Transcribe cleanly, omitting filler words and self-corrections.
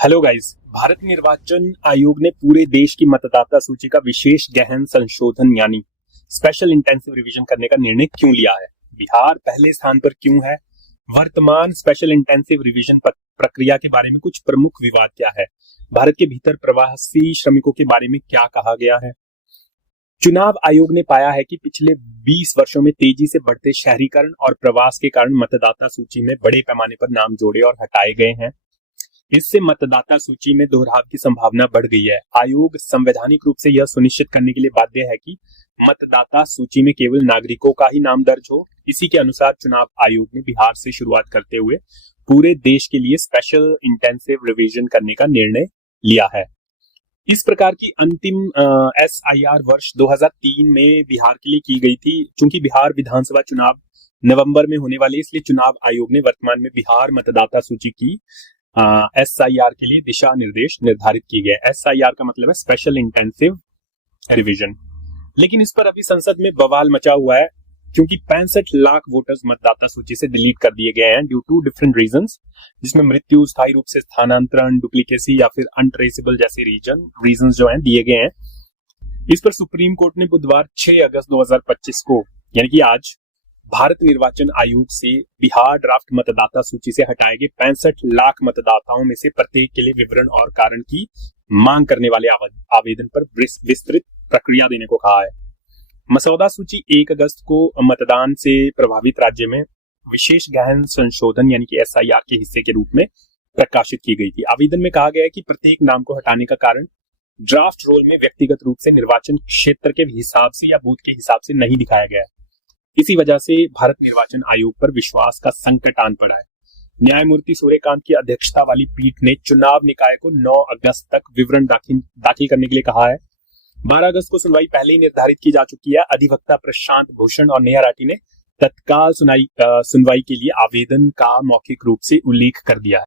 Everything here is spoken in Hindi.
Hello guys. भारत निर्वाचन आयोग ने पूरे देश की मतदाता सूची का विशेष गहन संशोधन यानी स्पेशल इंटेंसिव रिवीजन करने का निर्णय क्यों लिया है? बिहार पहले स्थान पर क्यों है? वर्तमान स्पेशल इंटेंसिव रिवीजन प्रक्रिया के बारे में कुछ प्रमुख विवाद क्या है? भारत के भीतर प्रवासी श्रमिकों के बारे में क्या कहा गया है? चुनाव आयोग ने पाया है कि पिछले 20 वर्षों में तेजी से बढ़ते शहरीकरण और प्रवास के कारण मतदाता सूची में बड़े पैमाने पर नाम जोड़े और हटाए गए हैं। इससे मतदाता सूची में दोहराव की संभावना बढ़ गई है। आयोग संवैधानिक रूप से यह सुनिश्चित करने के लिए बाध्य है कि मतदाता सूची में केवल नागरिकों का ही नाम दर्ज हो। इसी के अनुसार चुनाव आयोग ने बिहार से शुरुआत करते हुए पूरे देश के लिए स्पेशल इंटेंसिव रिवीजन करने का निर्णय लिया है। इस प्रकार की अंतिम SIR वर्ष 2003 में बिहार के लिए की गई थी। चूंकि बिहार विधानसभा चुनाव नवंबर में होने वाले, इसलिए चुनाव आयोग ने वर्तमान में बिहार मतदाता सूची की SIR के लिए दिशा निर्देश निर्धारित किए गए। SIR का मतलब है स्पेशल इंटेंसिव रिवीजन। लेकिन इस पर अभी संसद में बवाल मचा हुआ है क्योंकि 65 लाख वोटर्स मतदाता सूची से डिलीट कर दिए गए हैं ड्यू टू डिफरेंट रीजंस, जिसमें मृत्यु, स्थायी रूप से स्थानांतरण, डुप्लीकेसी या फिर अनट्रेसेबल जैसे रीजंस जो हैं दिए गए हैं। इस पर सुप्रीम कोर्ट ने बुधवार 6 अगस्त 2025 को यानी कि आज भारत निर्वाचन आयोग से बिहार ड्राफ्ट मतदाता सूची से हटाए गए 65 लाख मतदाताओं में से प्रत्येक के लिए विवरण और कारण की मांग करने वाले आवेदन पर विस्तृत प्रक्रिया देने को कहा है। मसौदा सूची 1 अगस्त को मतदान से प्रभावित राज्य में विशेष गहन संशोधन यानी कि SIR के हिस्से के रूप में प्रकाशित की गई थी। आवेदन में कहा गया है कि प्रत्येक नाम को हटाने का कारण ड्राफ्ट रोल में व्यक्तिगत रूप से निर्वाचन क्षेत्र के हिसाब से या बूथ के हिसाब से नहीं दिखाया गया है। इसी वजह से भारत निर्वाचन आयोग पर विश्वास का संकट आन पड़ा है। न्यायमूर्ति सूर्यकांत की अध्यक्षता वाली पीठ ने चुनाव निकाय को 9 अगस्त तक विवरण दाखिल करने के लिए कहा है। 12 अगस्त को सुनवाई पहले ही निर्धारित की जा चुकी है। अधिवक्ता प्रशांत भूषण और नेहा राठी ने तत्काल सुनवाई के लिए आवेदन का मौखिक रूप से उल्लेख कर दिया है।